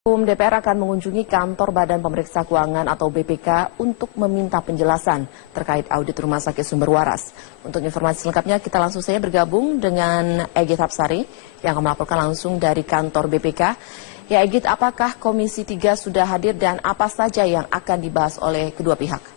DPR akan mengunjungi kantor Badan Pemeriksa Keuangan atau BPK untuk meminta penjelasan terkait audit Rumah Sakit Sumber Waras. Untuk informasi selengkapnya kita langsung saja bergabung dengan Egit Hapsari yang akan melaporkan langsung dari kantor BPK. Ya Egit, apakah Komisi 3 sudah hadir dan apa saja yang akan dibahas oleh kedua pihak?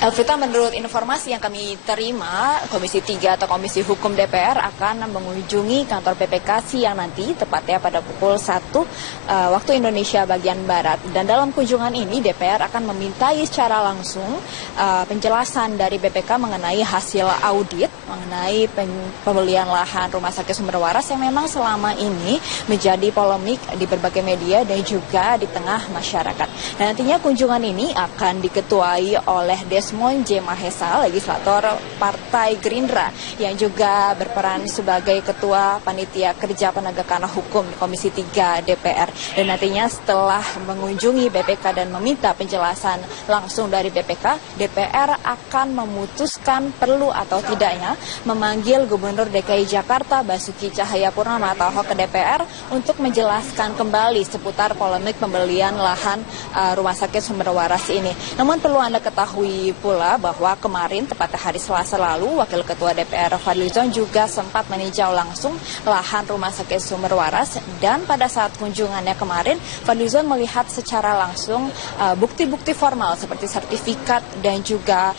Elvita, menurut informasi yang kami terima, Komisi 3 atau Komisi Hukum DPR akan mengunjungi kantor BPK siang nanti, tepatnya pada pukul 1 waktu Indonesia bagian Barat. Dan dalam kunjungan ini DPR akan memintai secara langsung penjelasan dari BPK mengenai hasil audit, mengenai pembelian lahan Rumah Sakit Sumber Waras yang memang selama ini menjadi polemik di berbagai media dan juga di tengah masyarakat. Dan nantinya kunjungan ini akan diketuai oleh Desmond J. Mahesa, legislator Partai Gerindra, yang juga berperan sebagai Ketua Panitia Kerja Penegakan Hukum Komisi 3 DPR. Dan nantinya setelah mengunjungi BPK dan meminta penjelasan langsung dari BPK, DPR akan memutuskan perlu atau tidaknya memanggil Gubernur DKI Jakarta Basuki Cahayapurnama atau Ahok ke DPR untuk menjelaskan kembali seputar polemik pembelian lahan Rumah Sakit Sumber Waras ini. Namun perlu Anda ketahui pula bahwa kemarin tepatnya hari Selasa lalu Wakil Ketua DPR Fadlizon juga sempat meninjau langsung lahan Rumah Sakit Sumber Waras, dan pada saat kunjungannya kemarin Fadlizon melihat secara langsung bukti-bukti formal seperti sertifikat dan juga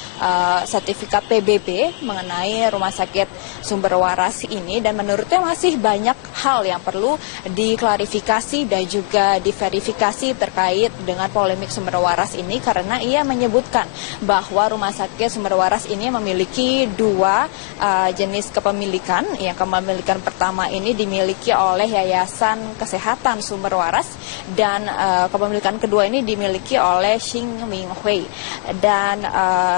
sertifikat PBB mengenai Rumah Sakit Sumber Waras ini, dan menurutnya masih banyak hal yang perlu diklarifikasi dan juga diverifikasi terkait dengan polemik Sumber Waras ini, karena ia menyebutkan bahwa Rumah Sakit Sumber Waras ini memiliki dua jenis kepemilikan. Yang kepemilikan pertama ini dimiliki oleh Yayasan Kesehatan Sumber Waras, dan kepemilikan kedua ini dimiliki oleh Xing Minghui. Dan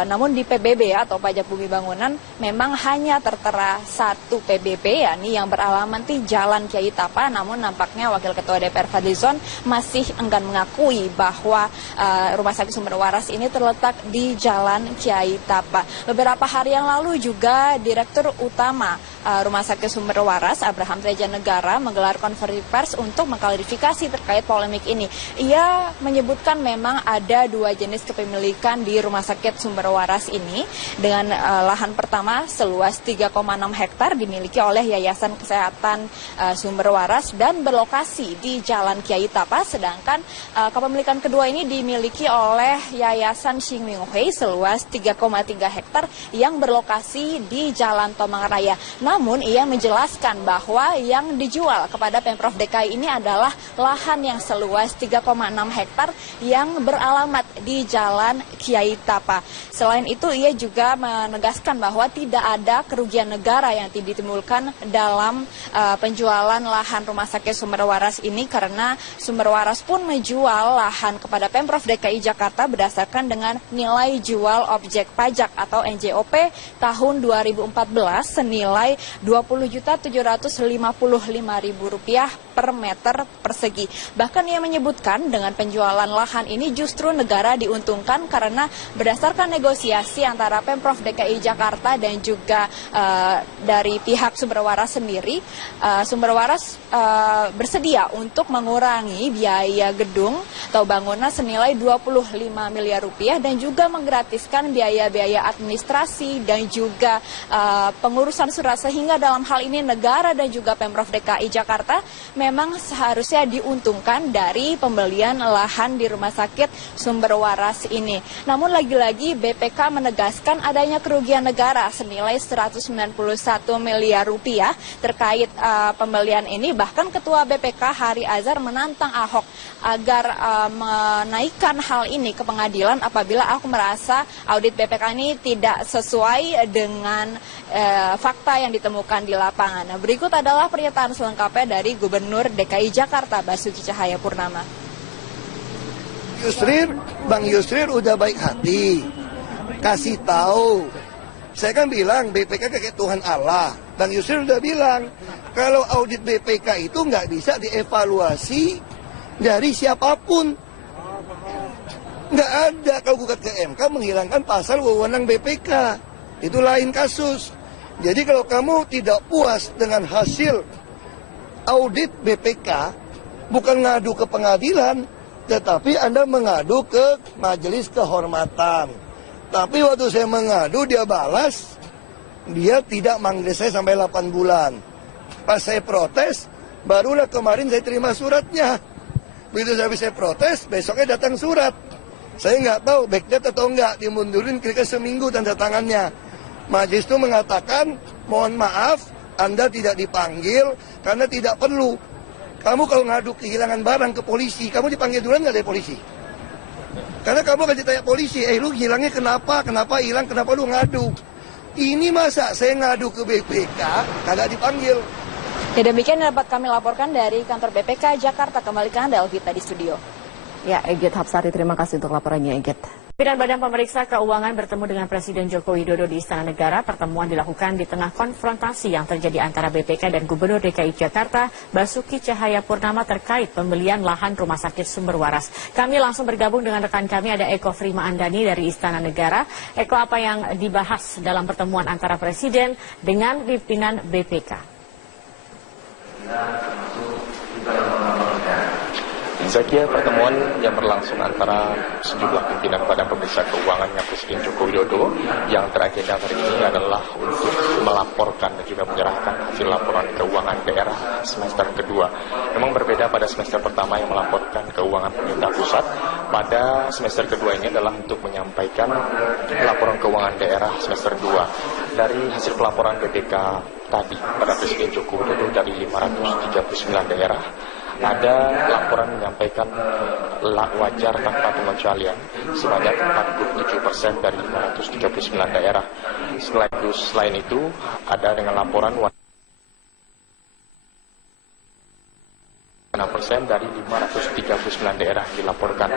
namun di PBB atau Pajak Bumi Bangunan memang hanya tertera satu PBB, yakni yang beralamat di Jalan Kiai Tapa. Namun nampaknya Wakil Ketua DPR Fadlizon masih enggan mengakui bahwa Rumah Sakit Sumber Waras ini terletak di Jalan Kiai Tapa. Beberapa hari yang lalu juga Direktur Utama Rumah Sakit Sumber Waras, Abraham Tejanegara, menggelar konferensi pers untuk mengklarifikasi terkait polemik ini. Ia menyebutkan memang ada dua jenis kepemilikan di Rumah Sakit Sumber Waras ini, dengan lahan pertama seluas 3,6 hektar dimiliki oleh Yayasan Kesehatan Sumber Waras dan berlokasi di Jalan Kiai Tapa, sedangkan kepemilikan kedua ini dimiliki oleh Yayasan Xing Minghui seluas 3,3 hektar yang berlokasi di Jalan Tomang Raya. Namun ia menjelaskan bahwa yang dijual kepada Pemprov DKI ini adalah lahan yang seluas 3,6 hektar yang beralamat di Jalan Kiai Tapa. Selain itu ia juga menegaskan bahwa tidak ada kerugian negara yang ditimbulkan dalam penjualan lahan Rumah Sakit Sumber Waras ini, karena Sumber Waras pun menjual lahan kepada Pemprov DKI Jakarta berdasarkan dengan nilai jual objek pajak atau NJOP tahun 2014 senilai Rp20.755.000 per meter persegi. Bahkan ia menyebutkan dengan penjualan lahan ini justru negara diuntungkan, karena berdasarkan negosiasi antara Pemprov DKI Jakarta dan juga dari pihak Sumber Waras sendiri, Sumber Waras bersedia untuk mengurangi biaya gedung atau bangunan senilai Rp25 miliar dan juga menggratiskan biaya-biaya administrasi dan juga pengurusan surat, sehingga dalam hal ini negara dan juga Pemprov DKI Jakarta memang seharusnya diuntungkan dari pembelian lahan di Rumah Sakit Sumber Waras ini. Namun lagi-lagi BPK menegaskan adanya kerugian negara senilai Rp191 miliar terkait pembelian ini. Bahkan Ketua BPK Hari Azhar menantang Ahok agar menaikkan hal ini ke pengadilan apabila Ahok merasa audit BPK ini tidak sesuai dengan fakta yang ditemukan di lapangan. Nah, berikut adalah pernyataan selengkapnya dari Gubernur DKI Jakarta Basuki Cahayapurnama. Bang Yusril udah baik hati, kasih tahu. Saya kan bilang BPK kayak Tuhan Allah. Bang Yusril udah bilang kalau audit BPK itu nggak bisa dievaluasi dari siapapun. Nggak ada, kalau gugat ke MK menghilangkan pasal wewenang BPK. Itu lain kasus. Jadi kalau kamu tidak puas dengan hasil audit BPK bukan ngadu ke pengadilan, tetapi Anda mengadu ke majelis kehormatan. Tapi waktu saya mengadu dia balas, dia tidak manggil saya sampai 8 bulan. Pas saya protes, barulah kemarin saya terima suratnya. Begitu saya protes, besoknya datang surat. Saya nggak tahu backdate atau enggak, dimundurin kira-kira seminggu tanda tangannya. Majelis itu mengatakan, mohon maaf, Anda tidak dipanggil karena tidak perlu. Kamu kalau ngadu kehilangan barang ke polisi, kamu dipanggil duluan nggak dari polisi? Karena kamu akan ditanya polisi, lu hilangnya kenapa hilang, kenapa lu ngadu? Ini masa saya ngadu ke BPK, kagak dipanggil. Ya demikian yang dapat kami laporkan dari kantor BPK Jakarta. Kembali ke Anda, Elvita, di studio. Ya, Egit Hapsari, terima kasih untuk laporannya, Egit. Pimpinan Badan Pemeriksa Keuangan bertemu dengan Presiden Joko Widodo di Istana Negara. Pertemuan dilakukan di tengah konfrontasi yang terjadi antara BPK dan Gubernur DKI Jakarta, Basuki Cahayapurnama, terkait pembelian lahan Rumah Sakit Sumber Waras. Kami langsung bergabung dengan rekan kami, ada Eko Frimaandani dari Istana Negara. Eko, apa yang dibahas dalam pertemuan antara Presiden dengan pimpinan BPK? Zakia, pertemuan yang berlangsung antara sejumlah pimpinan Badan Pemeriksa Keuangan dengan Presiden Joko Widodo yang teragenda hari ini adalah untuk melaporkan dan juga menyerahkan hasil laporan keuangan daerah semester kedua. Memang berbeda pada semester pertama yang melaporkan keuangan pemerintah pusat. Pada semester kedua ini adalah untuk menyampaikan laporan keuangan daerah semester 2. Dari hasil pelaporan BPK tadi pada Presiden Joko Widodo dari 539 daerah, ada laporan menyampaikan wajar tanpa pengecualian sebanyak 47% dari 539 daerah. Selain itu, ada dengan laporan 6% dari 539 daerah dilaporkan.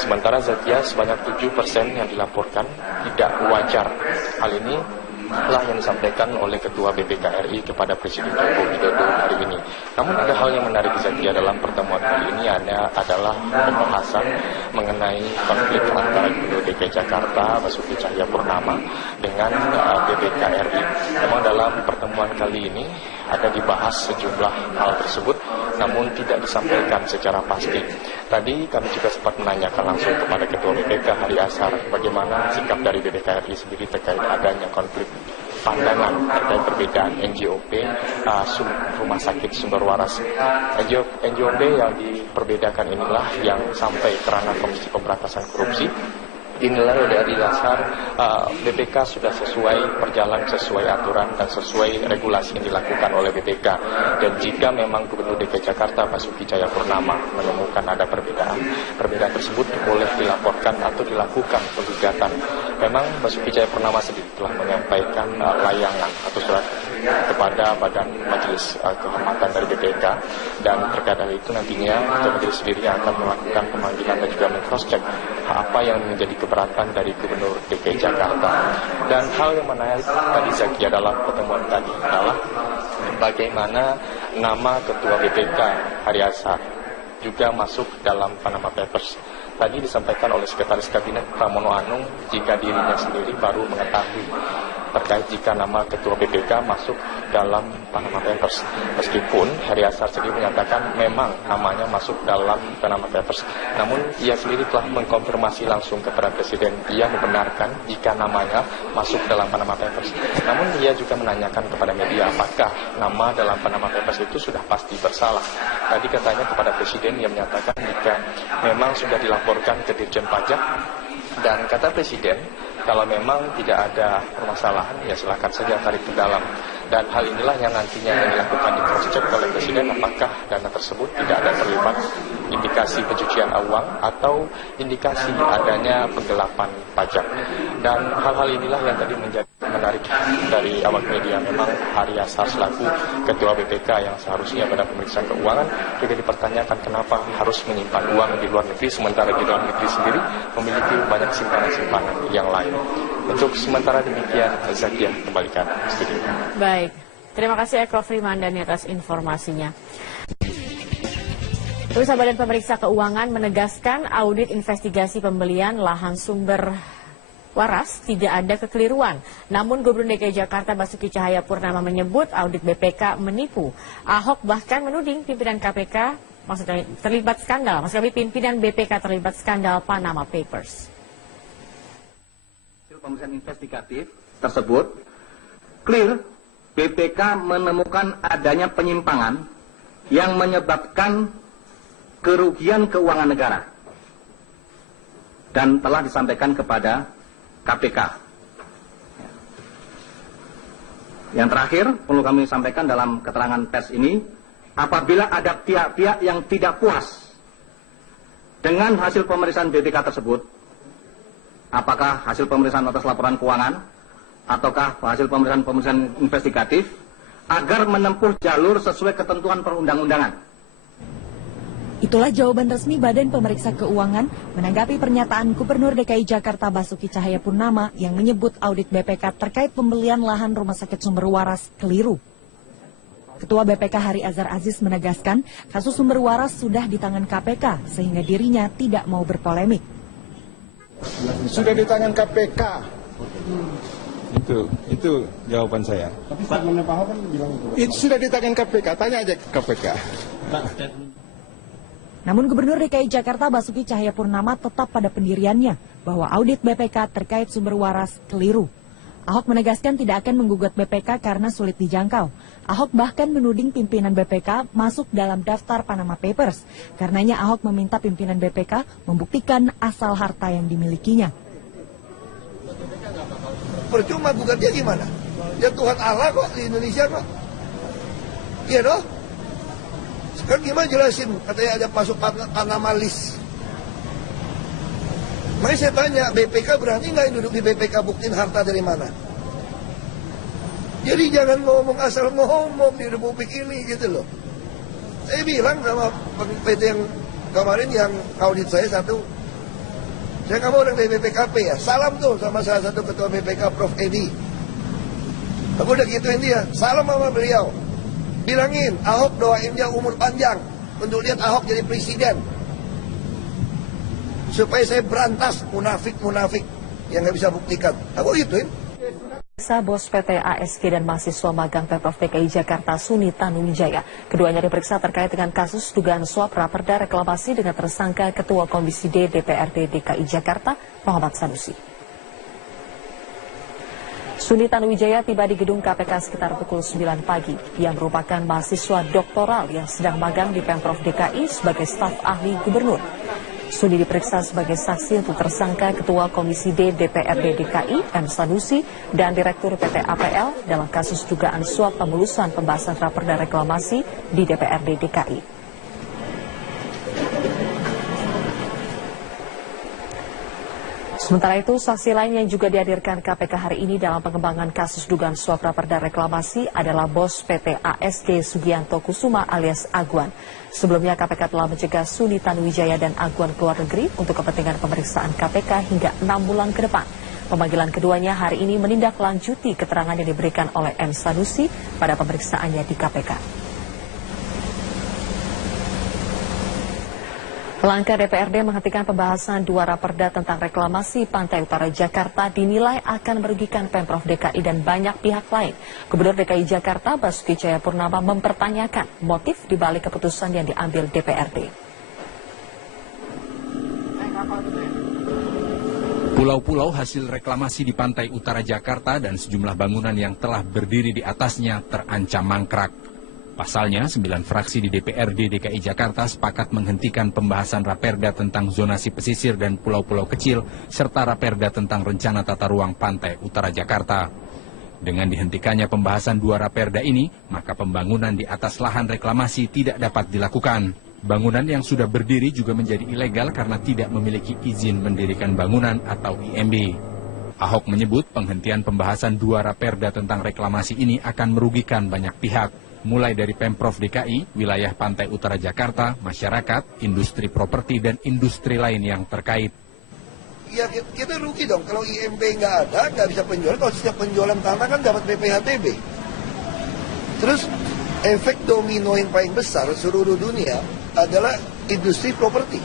Sementara Zakia sebanyak 7% yang dilaporkan tidak wajar. Hal ini telah yang disampaikan oleh Ketua BPK RI kepada Presiden Joko Widodo hari ini. Namun ada hal yang menarik Zakia dalam pertemuan kali ini adalah pembahasan mengenai konflik antara Gubernur DKI Jakarta Basuki Cahayapurnama dengan BPK RI. Memang dalam pertemuan kali ini ada dibahas sejumlah hal tersebut, namun tidak disampaikan secara pasti. Tadi kami juga sempat menanyakan langsung kepada Ketua BPK Hari Ashar bagaimana sikap dari BPK RI sendiri terkait adanya konflik pandangan terkait perbedaan NJOP Rumah Sakit Sumber Waras. NJOP yang diperbedakan inilah yang sampai ke ranah Komisi Pemberantasan Korupsi. Dinilai oleh Hari Ashar, BPK sudah berjalan sesuai aturan dan sesuai regulasi yang dilakukan oleh BPK. Dan jika memang Gubernur DKI Jakarta Basuki Cahayapurnama menemukan ada perbedaan tersebut boleh dilaporkan atau dilakukan penggugatan. Memang Basuki Cahayapurnama sendiri telah menyampaikan layangan atau surat kepada Badan Majelis Kehormatan dari BPK, dan terkait hal itu nantinya Ketua Majelis sendiri akan melakukan pemanggilan dan juga men-cross-check apa yang menjadi keberatan dari Gubernur DKI Jakarta. Dan hal yang menarik tadi Zakia dalam pertemuan tadi adalah bagaimana nama Ketua BPK Hari Ashar juga masuk dalam Panama Papers. Tadi disampaikan oleh Sekretaris Kabinet Pramono Anung jika dirinya sendiri baru mengetahui terkait jika nama Ketua BPK masuk dalam Panama Papers. Meskipun Hari Ashar sendiri menyatakan memang namanya masuk dalam Panama Papers, namun ia sendiri telah mengkonfirmasi langsung kepada Presiden. Ia membenarkan jika namanya masuk dalam Panama Papers. Namun ia juga menanyakan kepada media apakah nama dalam Panama Papers itu sudah pasti bersalah. Tadi katanya kepada Presiden ia menyatakan jika memang sudah dilaporkan ke Dirjen Pajak, dan kata Presiden kalau memang tidak ada permasalahan ya silakan saja tarik ke dalam. Dan hal inilah yang nantinya dilakukan di cross-check oleh Presiden apakah dana tersebut tidak ada terlibat indikasi pencucian uang atau indikasi adanya penggelapan pajak. Dan hal-hal inilah yang tadi menjadi menarik dari awak media. Memang Hari Ashar selaku Ketua BPK yang seharusnya pada pemeriksaan keuangan juga dipertanyakan kenapa harus menyimpan uang di luar negeri sementara di dalam negeri sendiri memiliki banyak simpanan-simpanan yang lain. Untuk sementara demikian, Zakia kembalikan studio. Baik, terima kasih Eko Frimaandani atas informasinya. Pemirsa, Badan Pemeriksa Keuangan menegaskan audit investigasi pembelian lahan sumber waras tidak ada kekeliruan. Namun Gubernur DKI Jakarta Basuki Cahayapurnama menyebut audit BPK menipu. Ahok bahkan menuding pimpinan KPK terlibat skandal. Pimpinan BPK terlibat skandal Panama Papers. Hasil pemeriksaan investigatif tersebut clear BPK menemukan adanya penyimpangan yang menyebabkan kerugian keuangan negara dan telah disampaikan kepada KPK. Yang terakhir, perlu kami sampaikan dalam keterangan pers ini, apabila ada pihak-pihak yang tidak puas dengan hasil pemeriksaan BPK tersebut, apakah hasil pemeriksaan atas laporan keuangan, ataukah hasil pemeriksaan investigatif, agar menempuh jalur sesuai ketentuan perundang-undangan. Itulah jawaban resmi Badan Pemeriksa Keuangan menanggapi pernyataan Gubernur DKI Jakarta Basuki Cahayapurnama yang menyebut audit BPK terkait pembelian lahan Rumah Sakit Sumber Waras keliru. Ketua BPK Hari Azhar Aziz menegaskan kasus Sumber Waras sudah di tangan KPK sehingga dirinya tidak mau berpolemik. Sudah di tangan KPK. Itu jawaban saya. Tapi statementnya Pak Ahok kan bilang itu sudah di tangan KPK, tanya aja ke KPK. Namun Gubernur DKI Jakarta Basuki Cahayapurnama tetap pada pendiriannya bahwa audit BPK terkait sumber waras keliru. Ahok menegaskan tidak akan menggugat BPK karena sulit dijangkau. Ahok bahkan menuding pimpinan BPK masuk dalam daftar Panama Papers. Karenanya Ahok meminta pimpinan BPK membuktikan asal harta yang dimilikinya. Percuma gugatnya gimana? Ya Tuhan Allah kok di Indonesia kok. Iya dong? Sekarang gimana jelasin? Katanya ada masuk Panama list. Makanya saya tanya, BPK berani nggak duduk di BPK buktiin harta dari mana? Jadi jangan ngomong asal ngomong di Republik ini gitu loh. Saya bilang sama PT yang kemarin yang audit saya satu, saya nggak mau orang dari BPKP ya. Salam tuh sama salah satu ketua BPK Prof. Edi. Aku udah gituin dia, salam sama beliau. Bilangin, Ahok doain dia umur panjang untuk lihat Ahok jadi presiden. Supaya saya berantas munafik-munafik yang nggak bisa buktikan. Aku gituin. Bos PT ASG dan mahasiswa magang Pemprov DKI Jakarta Suni Tanuwijaya. Keduanya diperiksa terkait dengan kasus dugaan suap raperda reklamasi dengan tersangka Ketua Komisi D DPRD DKI Jakarta Muhammad Sanusi. Suni Tanuwijaya tiba di gedung KPK sekitar pukul 9 pagi. Ia merupakan mahasiswa doktoral yang sedang magang di Pemprov DKI sebagai staf ahli gubernur. Suni diperiksa sebagai saksi untuk tersangka Ketua Komisi D DPRD DKI M. Sanusi dan Direktur PT APL dalam kasus dugaan suap pemulusan pembahasan raperda reklamasi di DPRD DKI. Sementara itu, saksi lain yang juga dihadirkan KPK hari ini dalam pengembangan kasus dugaan suap raperda reklamasi adalah bos PT ASG Sugianto Kusuma alias Agwan. Sebelumnya KPK telah mencegah Suni Tanuwijaya dan Agwan keluar negeri untuk kepentingan pemeriksaan KPK hingga 6 bulan ke depan. Pemanggilan keduanya hari ini menindaklanjuti keterangan yang diberikan oleh M. Sanusi pada pemeriksaannya di KPK. Langkah DPRD menghentikan pembahasan dua raperda tentang reklamasi Pantai Utara Jakarta dinilai akan merugikan Pemprov DKI dan banyak pihak lain. Gubernur DKI Jakarta Basuki Cahayapurnama mempertanyakan motif dibalik keputusan yang diambil DPRD. Pulau-pulau hasil reklamasi di Pantai Utara Jakarta dan sejumlah bangunan yang telah berdiri di atasnya terancam mangkrak. Pasalnya, 9 fraksi di DPRD DKI Jakarta sepakat menghentikan pembahasan raperda tentang zonasi pesisir dan pulau-pulau kecil, serta raperda tentang rencana tata ruang Pantai Utara Jakarta. Dengan dihentikannya pembahasan dua raperda ini, maka pembangunan di atas lahan reklamasi tidak dapat dilakukan. Bangunan yang sudah berdiri juga menjadi ilegal karena tidak memiliki izin mendirikan bangunan atau IMB. Ahok menyebut penghentian pembahasan dua raperda tentang reklamasi ini akan merugikan banyak pihak. Mulai dari Pemprov DKI, wilayah Pantai Utara Jakarta, masyarakat, industri properti, dan industri lain yang terkait. Ya kita rugi dong, kalau IMB nggak ada, nggak bisa penjualan. Kalau setiap penjualan tanah kan dapat BPHTB. Terus efek domino yang paling besar seluruh dunia adalah industri properti.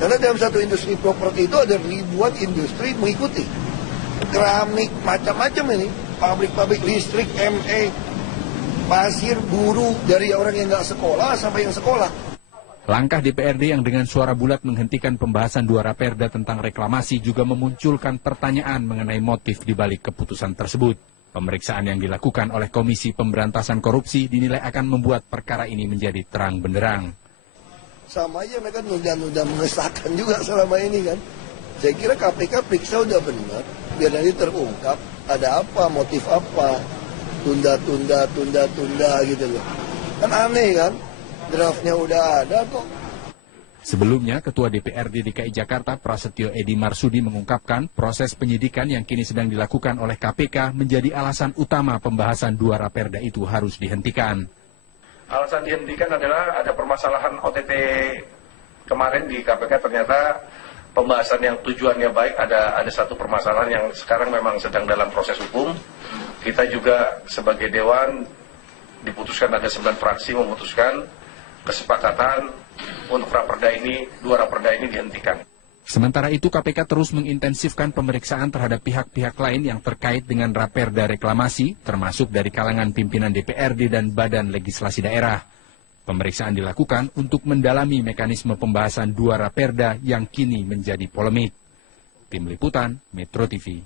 Karena dalam satu industri properti itu ada ribuan industri mengikuti. Keramik, macam-macam ini. Pabrik-pabrik listrik, ME, pasir, buruh, dari orang yang nggak sekolah sampai yang sekolah. Langkah DPRD yang dengan suara bulat menghentikan pembahasan 2 raperda tentang reklamasi juga memunculkan pertanyaan mengenai motif di balik keputusan tersebut. Pemeriksaan yang dilakukan oleh Komisi Pemberantasan Korupsi dinilai akan membuat perkara ini menjadi terang benderang. Sama aja mereka nunda-nunda mengesahkan juga selama ini kan. Saya kira KPK periksa udah benar, biar nanti terungkap ada apa, motif apa, tunda gitu loh. Kan aneh kan, draftnya udah ada kok. Sebelumnya, Ketua DPRD DKI Jakarta Prasetyo Edi Marsudi mengungkapkan proses penyidikan yang kini sedang dilakukan oleh KPK menjadi alasan utama pembahasan 2 raperda itu harus dihentikan. Alasan dihentikan adalah ada permasalahan OTT kemarin di KPK, ternyata pembahasan yang tujuannya baik, ada satu permasalahan yang sekarang memang sedang dalam proses hukum. Kita juga sebagai Dewan diputuskan, ada 9 fraksi memutuskan kesepakatan untuk raperda ini, 2 raperda ini dihentikan. Sementara itu KPK terus mengintensifkan pemeriksaan terhadap pihak-pihak lain yang terkait dengan raperda reklamasi, termasuk dari kalangan pimpinan DPRD dan Badan Legislasi Daerah. Pemeriksaan dilakukan untuk mendalami mekanisme pembahasan 2 raperda yang kini menjadi polemik. Tim Liputan, Metro TV.